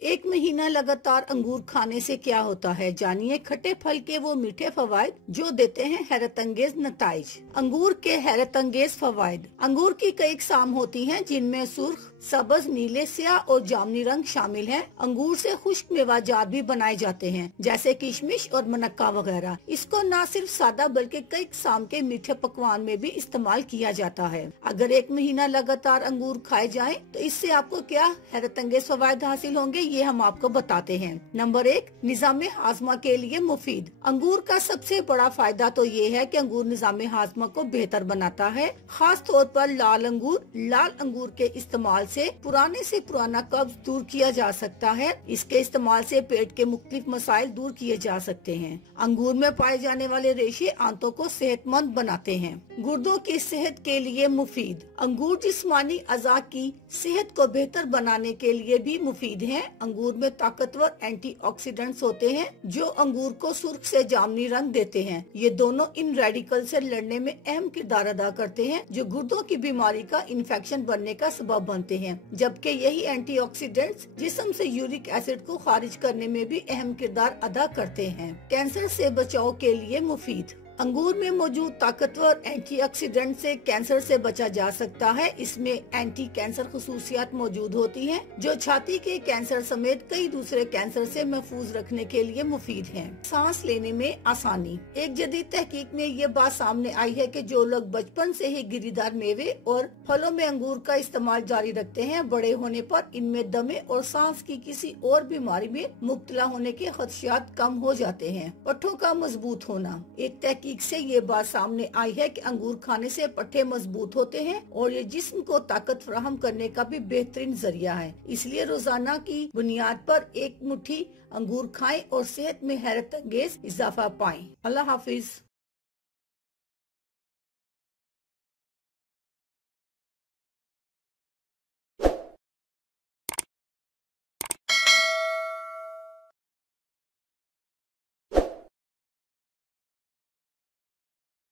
एक महीना लगातार अंगूर खाने से क्या होता है, जानिए खट्टे फल के वो मीठे फवायद जो देते हैं हैरत अंगेज नताइज। अंगूर के हैरत अंगेज फवायद। अंगूर की कई अक़साम होती हैं जिनमें सुर्ख, सब्ज, नीले, स्याह और जामुनी रंग शामिल हैं। अंगूर से खुश्क मेवाजात भी बनाए जाते हैं जैसे किशमिश और मनक्का वगैरह। इसको न सिर्फ सादा बल्कि कई अक़साम के मीठे पकवान में भी इस्तेमाल किया जाता है। अगर एक महीना लगातार अंगूर खाए जाएं तो इससे आपको क्या हैरत अंगेज फवायद हासिल होंगे, ये हम आपको बताते हैं। नंबर 1, निज़ामे हाजमा के लिए मुफीद। अंगूर का सबसे बड़ा फायदा तो ये है कि अंगूर निज़ामे हाजमा को बेहतर बनाता है। खास तौर पर लाल अंगूर के इस्तेमाल से पुराना कब्ज दूर किया जा सकता है। इसके इस्तेमाल से पेट के मुख्तलिफ मसाइल दूर किए जा सकते हैं। अंगूर में पाए जाने वाले रेशे आंतों को सेहतमंद बनाते हैं। गुर्दों की सेहत के लिए मुफीद। अंगूर जिस्मानी अज़ा की सेहत को बेहतर बनाने के लिए भी मुफीद है। अंगूर में ताकतवर एंटीऑक्सीडेंट्स होते हैं जो अंगूर को सुर्ख से जामुनी रंग देते हैं। ये दोनों इन रेडिकल से लड़ने में अहम किरदार अदा करते हैं जो गुर्दों की बीमारी का इन्फेक्शन बनने का सबब बनते हैं, जबकि यही एंटीऑक्सीडेंट्स जिस्म से यूरिक एसिड को खारिज करने में भी अहम किरदार अदा करते हैं। कैंसर से बचाव के लिए मुफीद। अंगूर में मौजूद ताकतवर एंटीऑक्सीडेंट से कैंसर से बचा जा सकता है। इसमें एंटी कैंसर खुसूसियात मौजूद होती हैं जो छाती के कैंसर समेत कई दूसरे कैंसर से महफूज रखने के लिए मुफीद हैं। सांस लेने में आसानी। एक जदीद तहकीक में ये बात सामने आई है कि जो लोग बचपन से ही गिरीदार मेवे और फलों में अंगूर का इस्तेमाल जारी रखते हैं, बड़े होने पर इनमें दमे और सांस की किसी और बीमारी में मुब्तला होने के खदशात कम हो जाते हैं। पट्ठों का मजबूत होना। एक से ये बात सामने आई है कि अंगूर खाने से पट्टे मजबूत होते हैं और ये जिस्म को ताकत फराहम करने का भी बेहतरीन जरिया है। इसलिए रोजाना की बुनियाद पर एक मुट्ठी अंगूर खाएं और सेहत में हैरत अंगेज इजाफा पाएं। अल्लाह हाफिज।